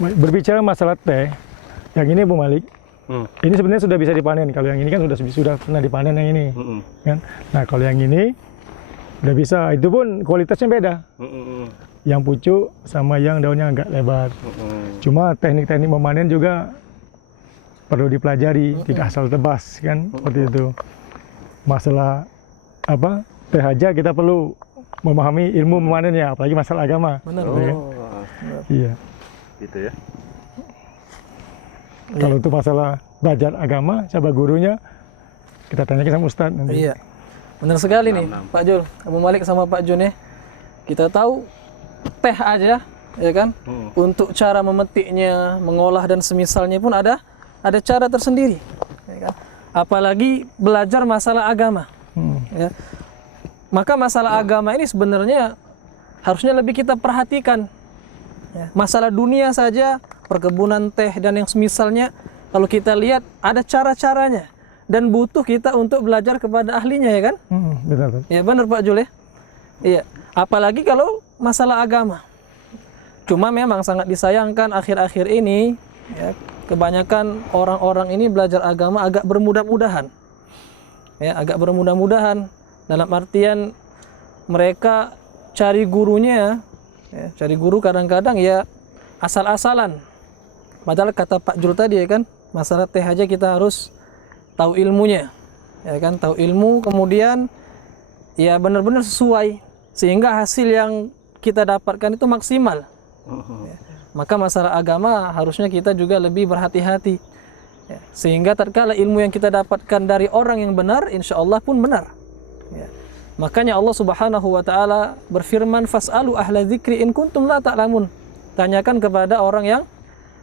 berbicara masalah teh, yang ini Bu Malik, ini sebenarnya sudah bisa dipanen. Kalau yang ini kan sudah pernah dipanen yang ini, kan? Nah kalau yang ini udah bisa, itu pun kualitasnya beda. Yang pucuk sama yang daunnya agak lebar. Cuma teknik-teknik memanen juga perlu dipelajari, tidak asal tebas kan, seperti itu. Masalah apa teh aja kita perlu memahami ilmu memanennya, apalagi masalah agama. Benar. Kan? Iya. Gitu ya. Kalau itu masalah belajar agama, coba gurunya kita tanya sama Ustadz nanti. Iya. Benar sekali nih, Pak Jul. Abu Malik sama Pak Jun ya. Kita tahu teh aja, ya kan? Untuk cara memetiknya, mengolah dan semisalnya pun ada cara tersendiri, ya kan? Apalagi belajar masalah agama. Ya. Maka masalah agama ini sebenarnya harusnya lebih kita perhatikan. Ya. Masalah dunia saja, perkebunan teh dan yang semisalnya, kalau kita lihat ada cara-caranya dan butuh kita untuk belajar kepada ahlinya, ya kan? Benar. Ya benar Pak Jul ya. Iya. Apalagi kalau masalah agama. Cuma memang sangat disayangkan akhir-akhir ini, ya, kebanyakan orang-orang ini belajar agama agak bermudah-mudahan. Ya, agak bermudah-mudahan dalam artian mereka cari gurunya, ya, cari guru kadang-kadang ya asal-asalan. Padahal kata Pak Jul tadi ya kan, masalah teh aja kita harus tahu ilmunya. Ya kan, tahu ilmu kemudian ya benar-benar sesuai sehingga hasil yang kita dapatkan itu maksimal. Ya. Maka masalah agama harusnya kita juga lebih berhati-hati, ya. Sehingga tatkala ilmu yang kita dapatkan dari orang yang benar, insya Allah pun benar, ya. Makanya Allah Subhanahu wa Ta'ala berfirman, fas'alu ahla dzikri in kuntum la ta'lamun. Tanyakan kepada orang yang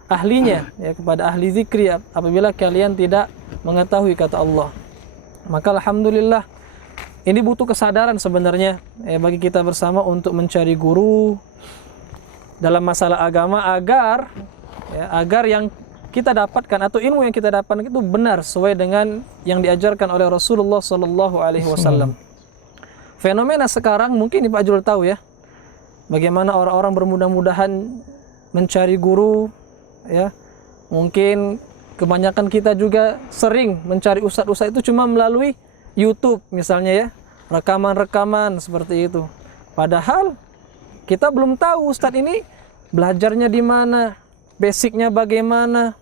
ahlinya, ya, kepada ahli zikri apabila kalian tidak mengetahui, kata Allah. Maka alhamdulillah ini butuh kesadaran sebenarnya, ya, bagi kita bersama untuk mencari guru dalam masalah agama agar yang kita dapatkan atau ilmu yang kita dapatkan itu benar sesuai dengan yang diajarkan oleh Rasulullah Sallallahu Alaihi Wasallam. Fenomena sekarang mungkin Pak Jul tahu ya, bagaimana orang-orang bermudah-mudahan mencari guru, ya. Mungkin kebanyakan kita juga sering mencari ustadz-ustadz itu cuma melalui YouTube misalnya ya, rekaman-rekaman seperti itu. Padahal kita belum tahu ustadz ini belajarnya di mana, basicnya bagaimana.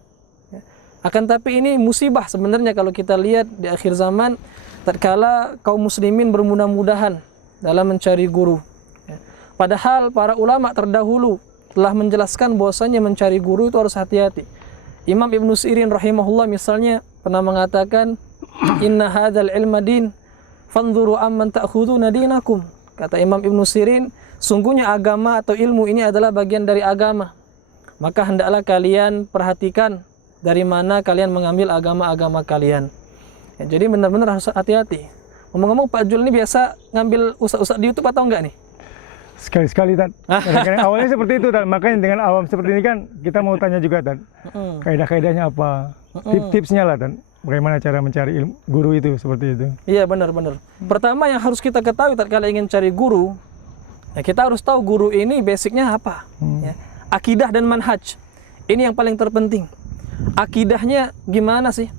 Akan tapi ini musibah sebenarnya kalau kita lihat di akhir zaman, tatkala kaum muslimin bermudah-mudahan dalam mencari guru. Padahal para ulama terdahulu telah menjelaskan bahwasanya mencari guru itu harus hati-hati. Imam Ibnu Sirin rahimahullah misalnya pernah mengatakan, inna hadzal ilma din fanzuru amman ta'khuduna dinakum. Kata Imam Ibnu Sirin, sungguhnya agama atau ilmu ini adalah bagian dari agama. Maka hendaklah kalian perhatikan dari mana kalian mengambil agama-agama kalian. Ya, jadi benar-benar harus hati-hati. Ngomong-ngomong Pak Jul ini biasa ngambil ustadz-ustadz di YouTube atau enggak nih? Sekali-sekali, Tan. Awalnya seperti itu, Tan. Makanya dengan awam seperti ini kan kita mau tanya juga, Tan. Kaidah-kaidahnya apa? Tips-tipsnya lah, Tan. Bagaimana cara mencari ilmu, guru itu seperti itu? Iya, benar-benar. Pertama yang harus kita ketahui tatkala ingin cari guru, ya kita harus tahu guru ini basicnya apa. Ya. Akidah dan manhaj. Ini yang paling terpenting. Akidahnya gimana sih?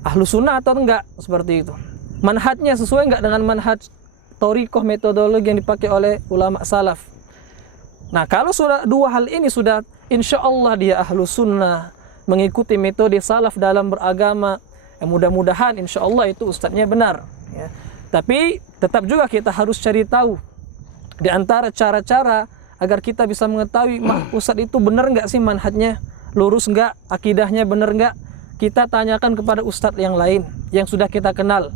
Ahlus sunnah atau enggak? Seperti itu. Manhajnya sesuai enggak dengan manhaj thoriqah, metodologi yang dipakai oleh ulama salaf. Nah, kalau sudah dua hal ini sudah, insya Allah dia ahlus sunnah, mengikuti metode salaf dalam beragama, ya mudah-mudahan insya Allah itu ustadznya benar. Ya. Tapi tetap juga kita harus cari tahu di antara cara-cara agar kita bisa mengetahui ustadz itu benar nggak sih manhajnya, lurus nggak, akidahnya benar nggak. Kita tanyakan kepada ustadz yang lain yang sudah kita kenal.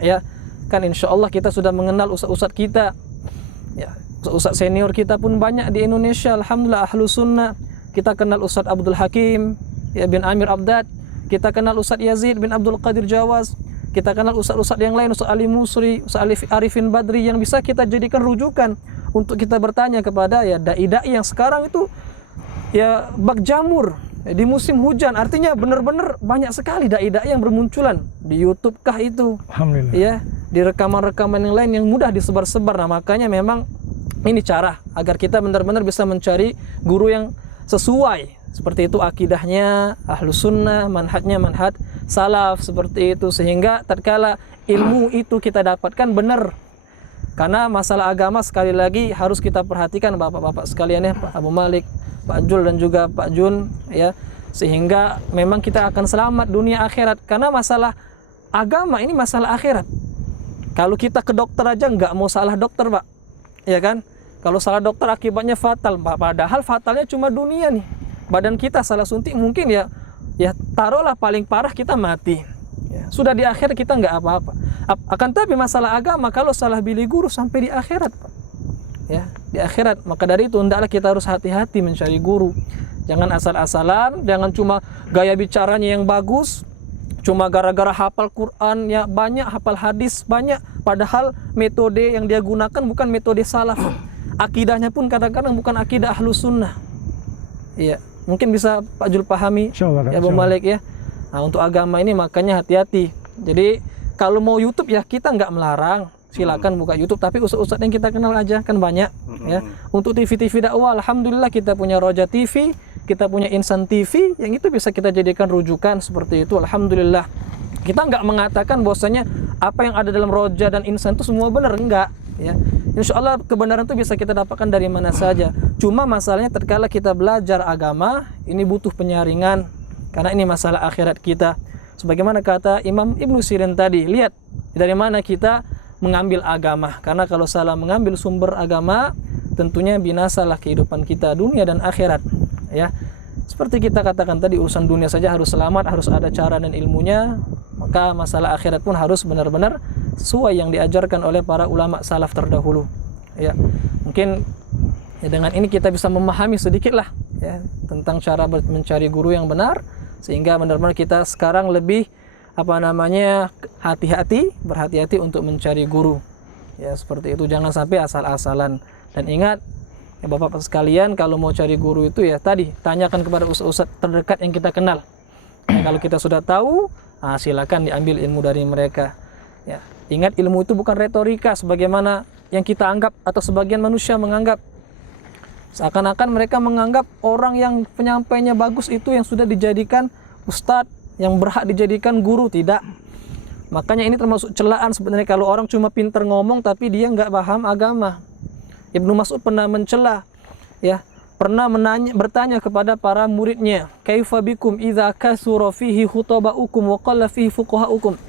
Ya. Kan insya Allah kita sudah mengenal ustadz-ustadz kita, ya, ustadz senior kita pun banyak di Indonesia, alhamdulillah ahlus sunnah. Kita kenal Ustadz Abdul Hakim, ya, bin Amir Abdad, kita kenal Ustadz Yazid bin Abdul Qadir Jawaz, kita kenal ustadz-ustadz yang lain, Ustadz Ali Musri, Ustadz Arifin Badri, yang bisa kita jadikan rujukan untuk kita bertanya kepada ya dai-dai yang sekarang itu ya bak jamur di musim hujan. Artinya benar-benar banyak sekali dai-dai yang bermunculan di YouTube kah itu, alhamdulillah, ya, di rekaman-rekaman yang lain yang mudah disebar-sebar. Nah, makanya memang ini cara agar kita benar-benar bisa mencari guru yang sesuai. Seperti itu akidahnya Ahlus Sunnah, manhajnya manhaj salaf seperti itu, sehingga tatkala ilmu itu kita dapatkan benar. Karena masalah agama sekali lagi harus kita perhatikan bapak-bapak sekalian ya, Pak Abu Malik, Pak Jul dan juga Pak Jun ya, sehingga memang kita akan selamat dunia akhirat. Karena masalah agama ini masalah akhirat. Kalau kita ke dokter aja nggak mau salah dokter, Pak, ya kan? Kalau salah dokter akibatnya fatal, Pak. Padahal fatalnya cuma dunia nih. Badan kita salah suntik mungkin ya taruhlah paling parah kita mati. Ya, sudah di akhir kita nggak apa-apa. Akan tapi masalah agama kalau salah pilih guru sampai di akhirat, Pak. Ya, di akhirat. Maka dari itu hendaklah kita harus hati-hati mencari guru. Jangan asal-asalan, jangan cuma gaya bicaranya yang bagus, cuma gara-gara hafal Quran ya banyak, hafal hadis banyak, padahal metode yang dia gunakan bukan metode salaf. Akidahnya pun kadang-kadang bukan akidah Ahlus Sunnah. Iya, mungkin bisa Pak Jul pahami ya Bang Malik ya. Nah, untuk agama ini makanya hati-hati. Jadi kalau mau YouTube ya kita nggak melarang, silakan buka YouTube, tapi ustadz-ustadz yang kita kenal aja kan banyak ya. Untuk TV-TV dakwah, alhamdulillah kita punya Roja TV, kita punya Insan TV, yang itu bisa kita jadikan rujukan seperti itu, alhamdulillah. Kita nggak mengatakan bahwasanya apa yang ada dalam Roja dan Insan itu semua benar, enggak ya. Insya Allah kebenaran itu bisa kita dapatkan dari mana saja. Cuma masalahnya tatkala kita belajar agama, ini butuh penyaringan, karena ini masalah akhirat kita. Sebagaimana kata Imam Ibnu Sirin tadi, lihat dari mana kita mengambil agama. Karena kalau salah mengambil sumber agama, tentunya binasalah kehidupan kita dunia dan akhirat. Ya, seperti kita katakan tadi, urusan dunia saja harus selamat, harus ada cara dan ilmunya. Maka masalah akhirat pun harus benar-benar sesuai yang diajarkan oleh para ulama salaf terdahulu. Ya, mungkin ya dengan ini kita bisa memahami sedikit lah ya tentang cara mencari guru yang benar, sehingga benar-benar kita sekarang lebih berhati-hati untuk mencari guru. Ya, seperti itu, jangan sampai asal-asalan. Dan ingat ya Bapak sekalian, kalau mau cari guru itu ya tadi tanyakan kepada ustadz terdekat yang kita kenal. Ya, kalau kita sudah tahu, silakan diambil ilmu dari mereka. Ya, ingat ilmu itu bukan retorika sebagaimana yang kita anggap atau sebagian manusia menganggap. Seakan-akan mereka menganggap orang yang penyampainya bagus itu yang sudah dijadikan ustadz, yang berhak dijadikan guru. Tidak. Makanya ini termasuk celaan sebenarnya kalau orang cuma pintar ngomong tapi dia nggak paham agama. Ibnu Mas'ud pernah mencela, ya, pernah bertanya kepada para muridnya, kaifa bikum idza kasura fihi khutabaukum wa qalla fihi fuqahaukum.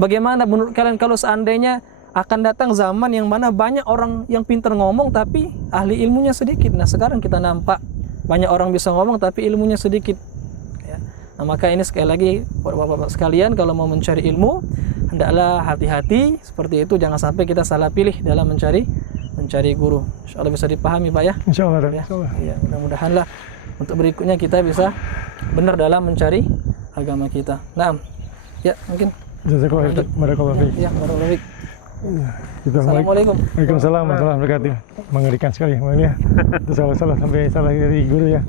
Bagaimana menurut kalian kalau seandainya akan datang zaman yang mana banyak orang yang pintar ngomong tapi ahli ilmunya sedikit. Nah, sekarang kita nampak banyak orang bisa ngomong tapi ilmunya sedikit. Ya. Nah, maka ini sekali lagi buat bapak-bapak sekalian, kalau mau mencari ilmu hendaklah hati-hati seperti itu, jangan sampai kita salah pilih dalam mencari guru. Insyaallah bisa dipahami Pak ya. Insyaallah. Ya, ya, mudah-mudahan lah untuk berikutnya kita bisa benar dalam mencari agama kita. Nah, ya mungkin. Jazakallah khairan. Ya, barakallahu fiik. Assalamualaikum. Waalaikumsalam warahmatullahi wabarakatuh. Mengerikan sekali ya. Itu salah sampai salah dari guru ya.